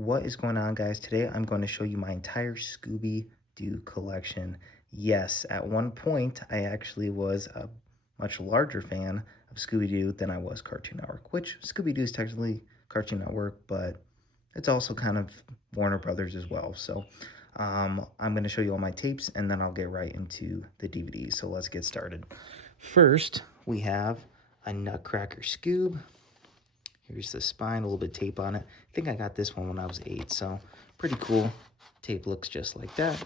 What is going on, guys? Today I'm going to show you my entire Scooby-Doo collection. Yes, at one point I actually was a much larger fan of Scooby-Doo than I was Cartoon Network, which Scooby-Doo is technically Cartoon Network, but it's also kind of Warner Brothers as well. So I'm going to show you all my tapes and then I'll get right into the DVDs. So let's get started. First, we have a Nutcracker Scoob. Here's the spine, a little bit of tape on it. I think I got this one when I was 8, so pretty cool. Tape looks just like that.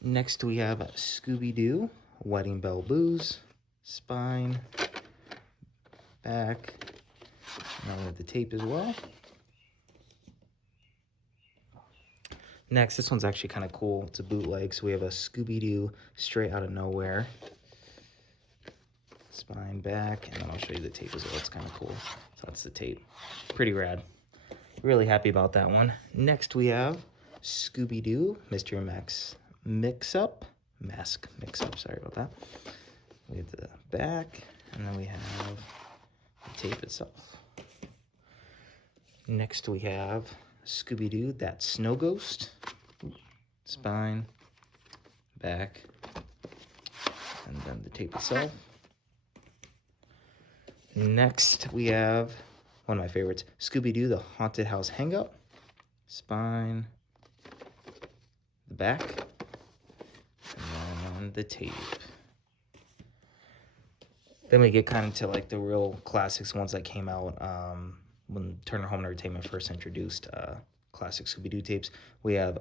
Next we have a Scooby-Doo, Wedding Bell Blues, spine, back, and then with the tape as well. Next, this one's actually kind of cool. It's a bootleg, so we have a Scooby-Doo Straight Outta Nowhere. Spine, back, and then I'll show you the tape as well. It's kind of cool. So that's the tape. Pretty rad. Really happy about that one. Next we have Scooby-Doo Mystery Mask Mix-Up. Sorry about that. We have the back, and then we have the tape itself. Next we have Scooby-Doo That Snow Ghost. Spine, back, and then the tape itself. Next, we have one of my favorites, Scooby-Doo, The Haunted House Hangout. Spine, the back, and then the tape. Then we get kind of to like the real classics, ones that came out when Turner Home Entertainment first introduced classic Scooby-Doo tapes. We have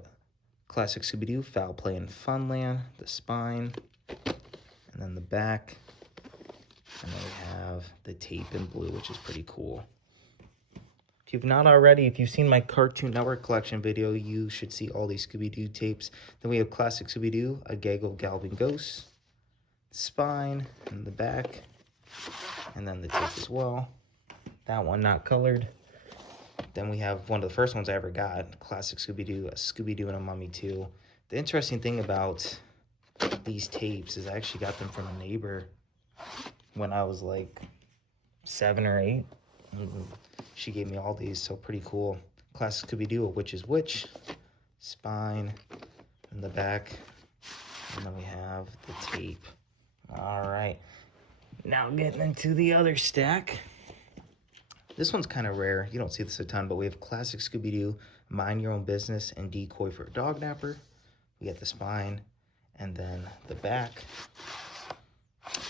classic Scooby-Doo, Foul Play in Funland, the spine, and then the back. And then we have the tape in blue, which is pretty cool. If you've not already, if you've seen my Cartoon Network collection video, you should see all these Scooby-Doo tapes. Then we have classic Scooby-Doo, A Gaggle Galloping Ghost, spine, and the back, and then the tape as well. That one not colored. Then we have one of the first ones I ever got, classic Scooby-Doo, A Scooby-Doo and a Mummy 2. The interesting thing about these tapes is I actually got them from a neighbor when I was like 7 or 8. She gave me all these, so pretty cool. Classic Scooby-Doo, A Witch is Witch, spine, in the back, and then we have the tape. All right, now getting into the other stack. This one's kind of rare. You don't see this a ton, but we have classic Scooby-Doo, Mind Your Own Business, and Decoy for a Dog Napper. We get the spine, and then the back,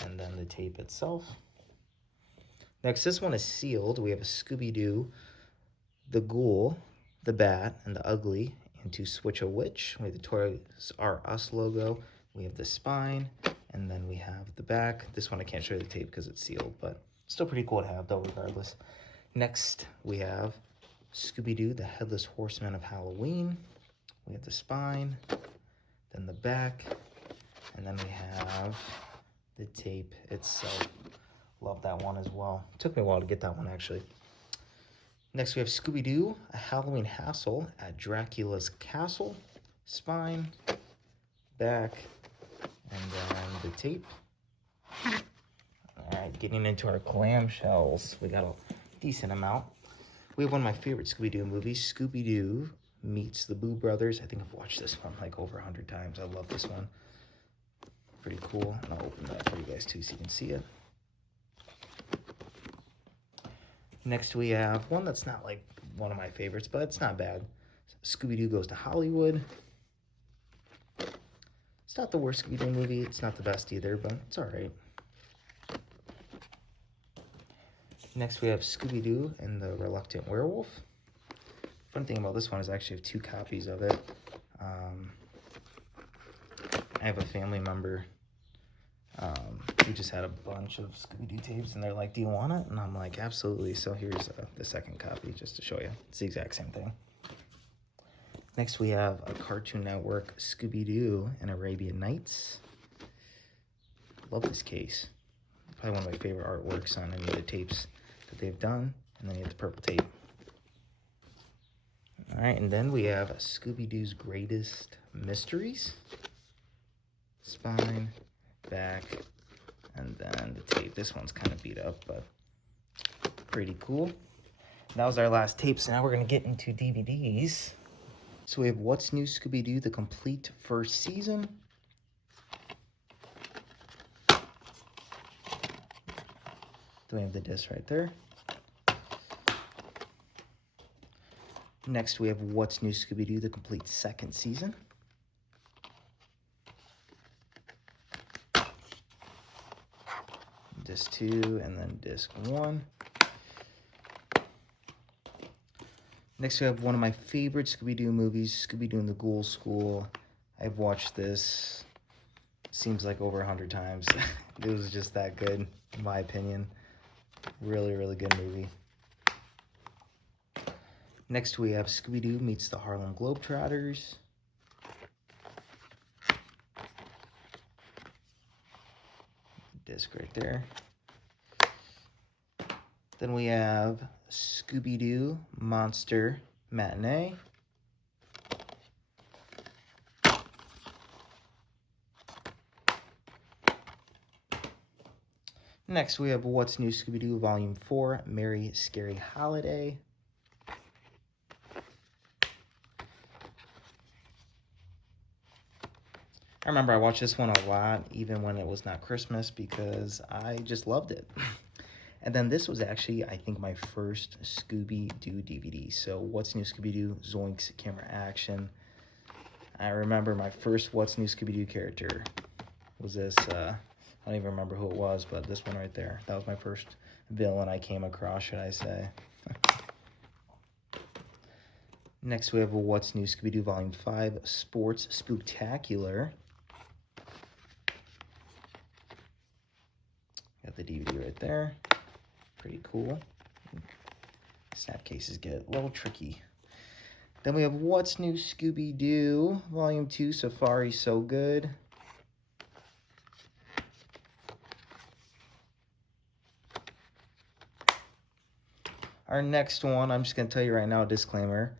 and then the tape itself. Next, this one is sealed. We have a Scooby-Doo, the Ghoul, the Bat, and the Ugly, and to Switch a Witch. We have the Toys R Us logo. We have the spine, and then we have the back. This one I can't show you the tape because it's sealed, but still pretty cool to have though, regardless. Next, we have Scooby-Doo, the Headless Horseman of Halloween. We have the spine, then the back, and then we have the tape itself. Love that one as well. Took me a while to get that one, actually. Next, we have Scooby-Doo, A Halloween Hassle at Dracula's Castle. Spine, back, and then the tape. All right, getting into our clamshells. We got a decent amount. We have one of my favorite Scooby-Doo movies, Scooby-Doo Meets the Boo Brothers. I think I've watched this one like over 100 times. I love this one. Pretty cool. And I'll open that for you guys too so you can see it. Next we have one that's not like one of my favorites, but it's not bad. Scooby-Doo Goes to Hollywood. It's not the worst Scooby-Doo movie. It's not the best either, but it's all right. Next we have Scooby-Doo and the Reluctant Werewolf. Fun thing about this one is I actually have 2 copies of it. I have a family member who just had a bunch of Scooby-Doo tapes, and they're like, do you want it? And I'm like, absolutely. So here's the second copy just to show you. It's the exact same thing. Next, we have a Cartoon Network Scooby-Doo and Arabian Nights. Love this case. Probably one of my favorite artworks on any of the tapes that they've done. And then you have the purple tape. All right, and then we have Scooby-Doo's Greatest Mysteries. Spine, back, and then the tape. This one's kind of beat up, but pretty cool. that was our last tape, so now we're going to get into DVDs. So we have What's New Scooby-Doo, the complete first season. Then we have the disc right there. Next we have What's New Scooby-Doo, the complete second season. Disc 2 and then disc 1. Next we have one of my favorite Scooby-Doo movies, Scooby-Doo and the Ghoul School. I've watched this, seems like over 100 times. It was just that good, in my opinion. Really, really good movie. Next we have Scooby-Doo meets the Harlem Globetrotters. Disc right there. Then we have Scooby-Doo Monster Matinee. Next we have What's New Scooby-Doo Volume 4, Merry Scary Holiday. I remember I watched this one a lot, even when it was not Christmas, because I just loved it. And then this was actually, I think, my first Scooby-Doo DVD. So What's New Scooby-Doo, Zoinks, Camera Action. I remember my first What's New Scooby-Doo character was this, I don't even remember who it was, but this one right there. That was my first villain I came across, should I say. Next we have What's New Scooby-Doo Volume 5, Sports Spooktacular. Got the DVD right there. Pretty cool. Snap cases get a little tricky. Then we have What's New Scooby-Doo Volume 2, Safari So Good. Our next one, I'm just going to tell you right now, a disclaimer.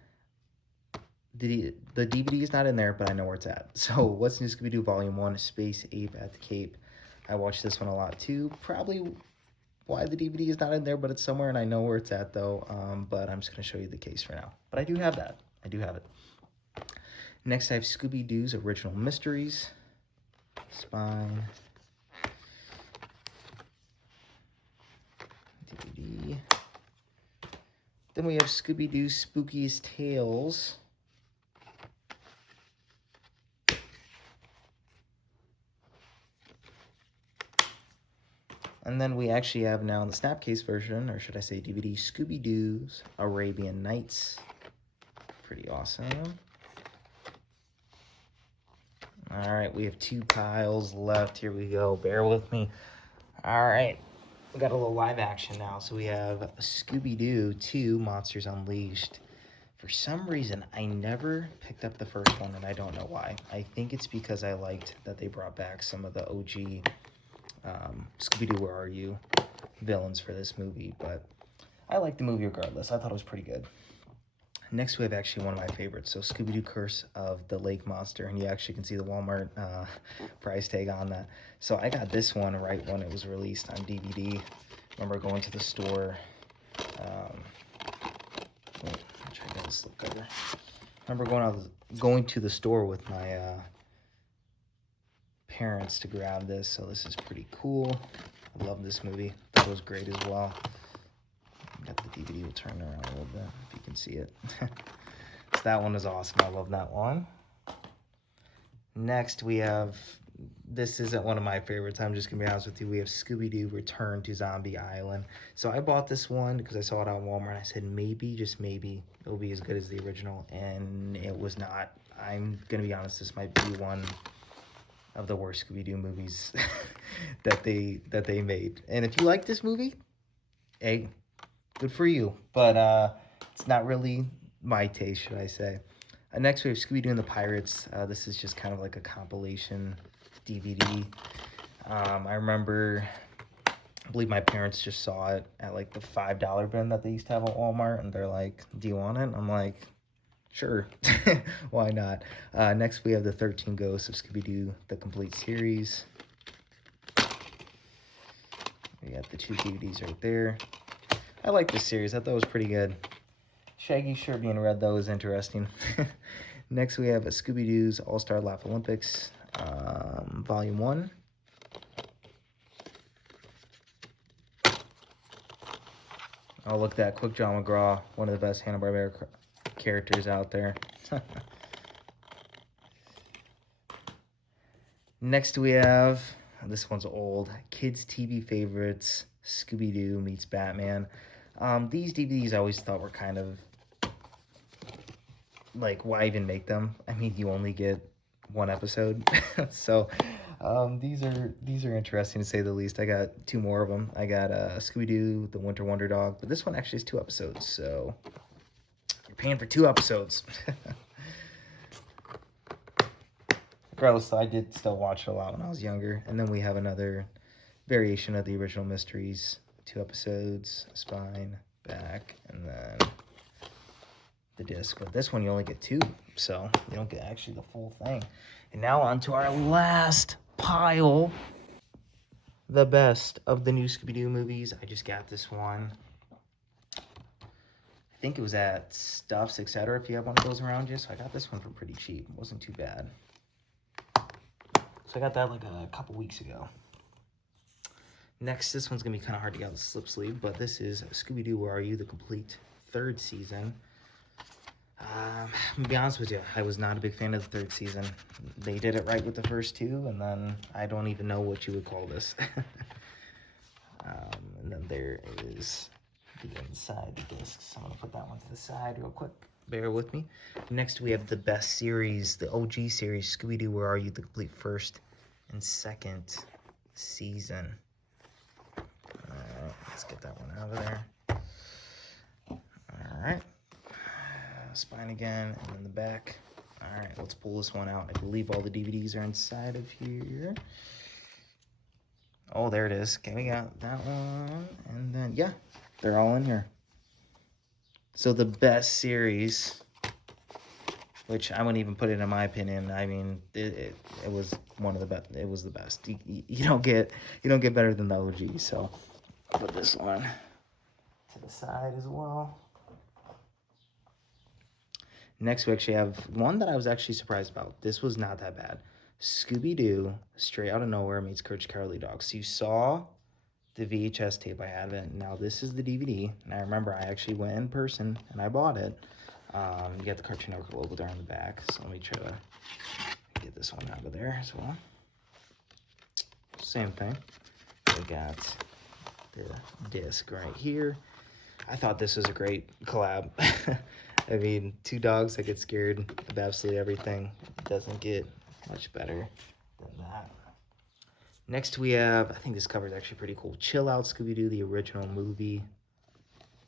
The DVD is not in there, but I know where it's at. So, What's New Scooby-Doo Volume 1, Space Ape at the Cape. I watched this one a lot too. Probably why the DVD is not in there, but it's somewhere, and I know where it's at, though. But I'm just going to show you the case for now. But I do have that. I do have it. Next, I have Scooby-Doo's Original Mysteries. Spine. DVD. Then we have Scooby-Doo's Spookiest Tales. And then we actually have now the Snapcase version, or should I say DVD, Scooby-Doo's Arabian Nights. Pretty awesome. All right, we have 2 piles left. Here we go. Bear with me. All right, we got a little live action now. So we have Scooby-Doo 2 Monsters Unleashed. For some reason, I never picked up the first one, and I don't know why. I think it's because I liked that they brought back some of the OG Scooby-Doo Where Are You villains for this movie, but I liked the movie regardless. I thought it was pretty good. Next we have actually one of my favorites, so Scooby-Doo Curse of the Lake Monster, and you actually can see the Walmart price tag on that. So I got this one right when it was released on DVD. Remember going to the store, wait, I'll try to get this slip cover. Remember going to the store with my parents to grab this, so this is pretty cool. I love this movie. Thought it was great as well. Got the DVD, will turn around a little bit if you can see it. So that one is awesome. I love that one. Next we have, this isn't one of my favorites, I'm just gonna be honest with you. We have Scooby-Doo Return to Zombie Island. So I bought this one because I saw it on Walmart, and I said maybe, just maybe, it'll be as good as the original, and it was not. I'm gonna be honest, this might be one of the worst Scooby-Doo movies that they made. And if you like this movie, hey, good for you. But it's not really my taste, should I say. Next we have Scooby-Doo and the Pirates. This is just kind of like a compilation DVD. I remember, I believe my parents just saw it at like the $5 bin that they used to have at Walmart, and they're like, do you want it? I'm like, sure, why not? Next we have the 13 Ghosts of Scooby-Doo, the complete series. We got the 2 DVDs right there. I like this series. I thought it was pretty good. Shaggy shirt being red, though, is interesting. Next, we have a Scooby-Doo's All-Star Laugh Olympics, Volume 1. Oh, look at that. Quick John McGraw, one of the best Hanna-Barbera characters out there. Next, we have, this one's old, Kids TV Favorites, Scooby-Doo meets Batman. These DVDs I always thought were kind of, like, why even make them? I mean, you only get one episode. So, these are interesting to say the least. I got 2 more of them. I got Scooby-Doo, The Winter Wonder Dog, but this one actually is 2 episodes, so you're paying for 2 episodes. Regardless, I did still watch it a lot when I was younger. And then we have another variation of the original mysteries. 2 episodes, spine, back, and then the disc. But this one you only get 2, so you don't get actually the full thing. And now on to our last pile. The best of the new Scooby-Doo movies. I just got this one. I think it was at Stuffs, etc. if you have one of those around you. So I got this one for pretty cheap. It wasn't too bad. So I got that like a couple weeks ago. Next, this one's going to be kind of hard to get out of the slip sleeve, but this is Scooby-Doo, Where Are You? The complete 3rd season. I'm going to be honest with you, I was not a big fan of the 3rd season. They did it right with the first 2, and then I don't even know what you would call this. And then there is the inside the disc. So I'm going to put that one to the side real quick. Bear with me. Next, we have the best series, the OG series, Scooby-Doo, Where Are You? The complete 1st and 2nd season. Alright, let's get that one out of there. Alright. Spine again, and then the back. Alright, let's pull this one out. I believe all the DVDs are inside of here. Oh, there it is. Okay, we got that one. And then, yeah, they're all in here. So the best series, which I wouldn't even put it in my opinion. I mean, it was one of the best. It was the best. You don't get better than the OG. So I'll put this one to the side as well. Next, we actually have one that I was actually surprised about. This was not that bad. Scooby-Doo, Straight Outta Nowhere meets Courage the Cowardly Dog. So you saw the VHS tape I had it. Now this is the DVD, and I remember I actually went in person and I bought it. You got the Cartoon Network logo there on the back, so let me try to get this one out of there as well. Same thing. We got the disc right here. I thought this was a great collab. I mean, 2 dogs that get scared of absolutely everything. It doesn't get much better than that. Next we have, I think this cover is actually pretty cool. Chill Out Scooby-Doo, the original movie.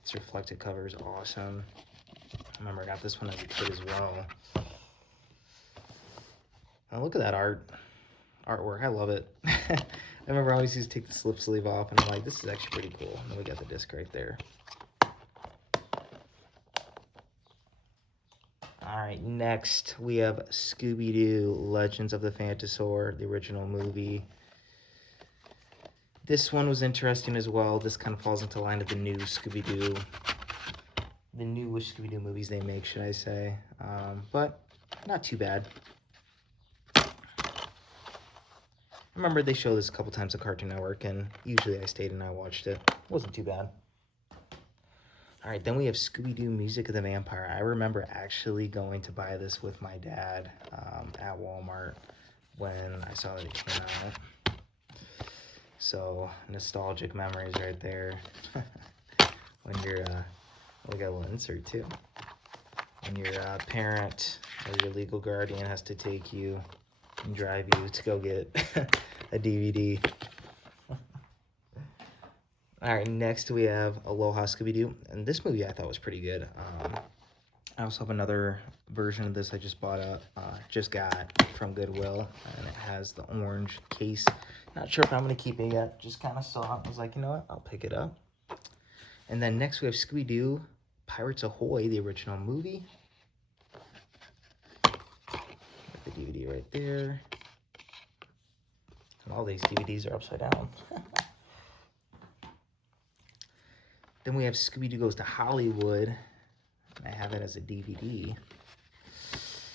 This reflective cover is awesome. I remember I got this one as a kid as well. Now look at that artwork. I love it. I remember I always used to take the slip sleeve off, and I'm like, this is actually pretty cool. And then we got the disc right there. Alright, next we have Scooby-Doo Legends of the Phantasaur, the original movie. This one was interesting as well. This kind of falls into line of the new Scooby-Doo, the newish Scooby-Doo movies they make, should I say. But not too bad. I remember they showed this a couple times on Cartoon Network, and usually I stayed and I watched it. It wasn't too bad. Alright, then we have Scooby-Doo Music of the Vampire. I remember actually going to buy this with my dad at Walmart when I saw that it came out. So, nostalgic memories right there. When you're, we got a little insert too. When your parent or your legal guardian has to take you and drive you to go get a DVD. Alright, next we have Aloha Scooby-Doo, and this movie I thought was pretty good. I also have another version of this I just got from Goodwill, and it has the orange case. Not sure if I'm going to keep it yet, just kind of saw it. I was like, you know what, I'll pick it up. And then next we have Scooby-Doo Pirates Ahoy, the original movie. Got the DVD right there. And all these DVDs are upside down. Then we have Scooby-Doo Goes to Hollywood, I have it as a DVD.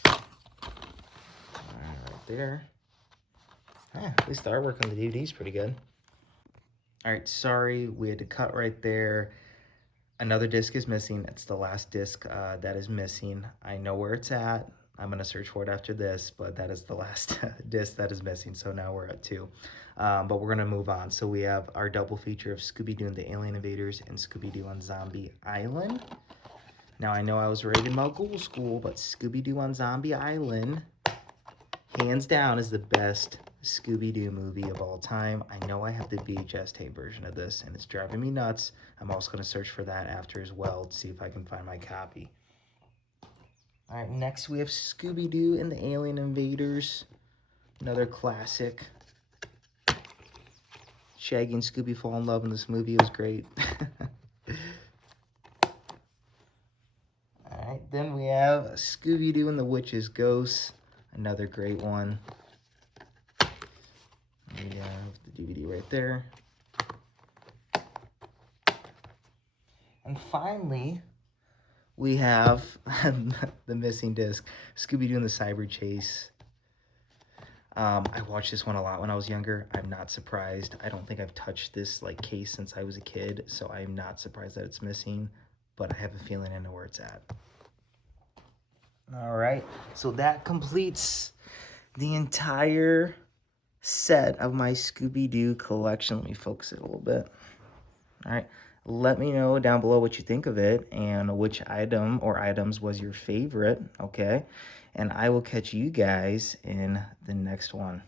Right there. At least the artwork on the DVD is pretty good. All right, sorry, we had to cut right there. Another disc is missing. It's the last disc that is missing. I know where it's at. I'm going to search for it after this, but that is the last disc that is missing. So now we're at 2. But we're going to move on. So we have our double feature of Scooby-Doo and the Alien Invaders and Scooby-Doo on Zombie Island. Now, I know I was raving about Ghoul School, but Scooby-Doo on Zombie Island, hands down, is the best Scooby-Doo movie of all time. I know I have the VHS tape version of this, and it's driving me nuts. I'm also going to search for that after as well to see if I can find my copy. All right, next we have Scooby-Doo and the Alien Invaders, another classic. Shaggy and Scooby fall in love in this movie. It was great. All right, then we have Scooby-Doo and the Witch's Ghosts, another great one. We have the DVD right there. And finally, we have the missing disc, Scooby-Doo and the Cyber Chase. I watched this one a lot when I was younger. I'm not surprised. I don't think I've touched this case since I was a kid, so I'm not surprised that it's missing, but I have a feeling I know where it's at. All right, so that completes the entire set of my Scooby-Doo collection. Let me focus it a little bit. All right, let me know down below what you think of it and which item or items was your favorite, okay? And I will catch you guys in the next one.